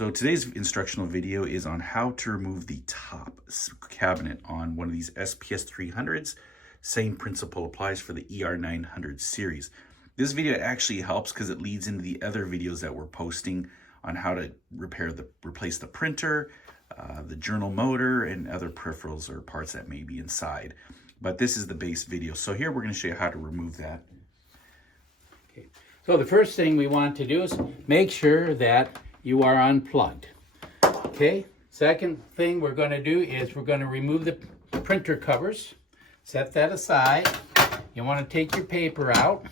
So today's instructional video is on how to remove the top cabinet on one of these SPS-300s. Same principle applies for the ER-900 series. This video actually helps because it leads into the other videos that we're posting on how to replace the printer, the journal motor, and other peripherals or parts that may be inside. But this is the base video. So here we're going to show you how to remove that. Okay. So the first thing we want to do is make sure that you are unplugged. Okay. Second thing we're going to do is we're going to remove the printer covers. Set that aside. You want to take your paper out,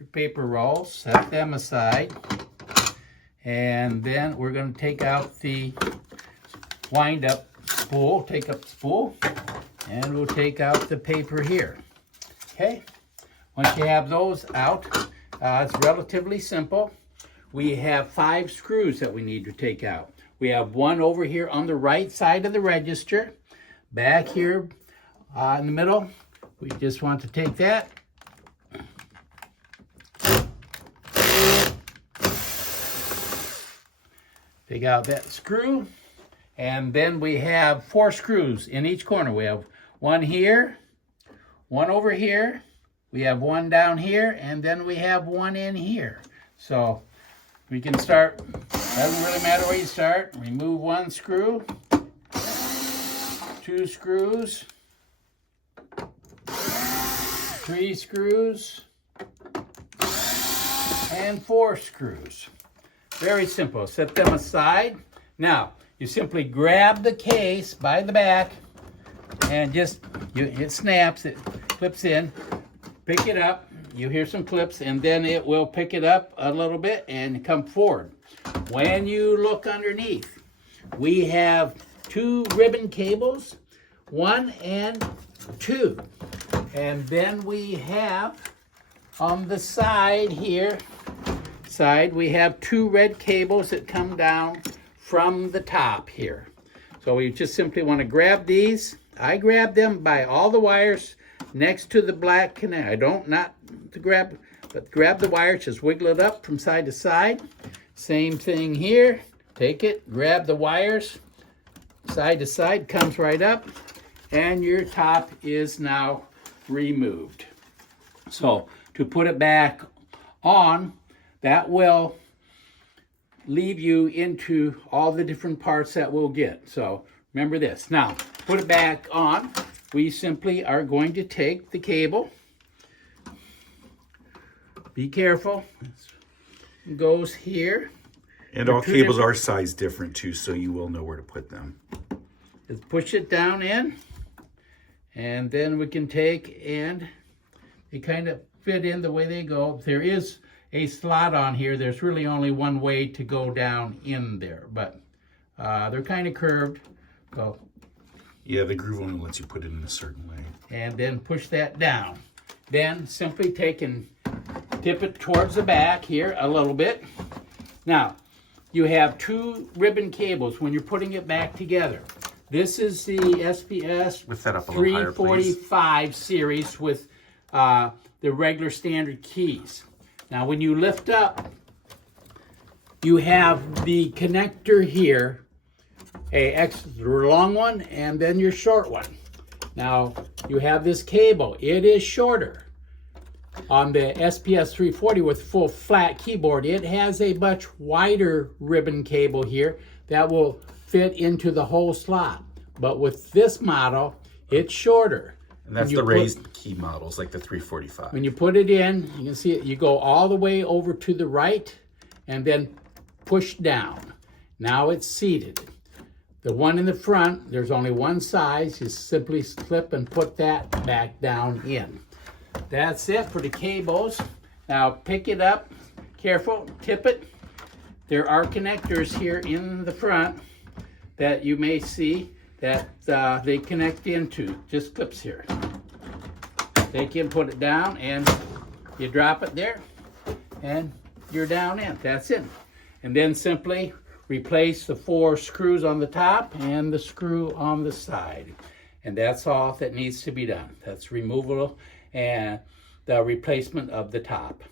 your paper rolls, set them aside. And then we're going to take out the wind-up spool, take up the spool, and we'll take out the paper here. Okay? Once you have those out, it's relatively simple. We have 5 screws that we need to take out. We have one over here on the right side of the register. Back here in the middle, we just want to take that. Take out that screw. And then we have 4 screws in each corner. We have one here, one over here, we have one down here, and then we have one in here. So we can start, doesn't really matter where you start. Remove 1 screw, 2 screws, 3 screws, and 4 screws. Very simple. Set them aside. Now, you simply grab the case by the back and just, it snaps, it clips in, pick it up, you hear some clips, and then it will pick it up a little bit and come forward. When you look underneath, we have 2 ribbon cables, 1 and 2. And then we have on the side here, we have 2 red cables that come down from the top here. So we just simply want to grab these. I grab them by all the wires next to the black connect. I don't not to grab, but grab the wires, just wiggle it up from side to side. Same thing here. Take it, grab the wires, side to side, comes right up, and your top is now removed. So to put it back on, that will leave you into all the different parts that we'll get. So remember this. Now, put it back on. We simply are going to take the cable. Be careful. It goes here. And all cables are size different too, so you will know where to put them. Just push it down in, and then we can take and they kind of fit in the way they go. There is a slot on here. There's really only one way to go down in there, but they're kind of curved. So yeah, the groove only lets you put it in a certain way. And then push that down. Then simply take and tip it towards the back here a little bit. Now, you have 2 ribbon cables when you're putting it back together. This is the SPS-345 series with the regular standard keys. Now, when you lift up, you have the connector here, a extra long one, and then your short one. Now, you have this cable. It is shorter. On the SPS-340 with full flat keyboard, it has a much wider ribbon cable here that will fit into the whole slot. But with this model, it's shorter. And that's the raised key models, like the 345. When you put it in, you can see it, you go all the way over to the right and then push down. Now it's seated. The one in the front, there's only one size. You simply clip and put that back down in. That's it for the cables. Now pick it up, careful, tip it. There are connectors here in the front that you may see that they connect into, just clips here. Take it, put it down, and you drop it there, and you're down in. That's it. And then simply replace the 4 screws on the top and the screw on the side. And that's all that needs to be done. That's removal and the replacement of the top.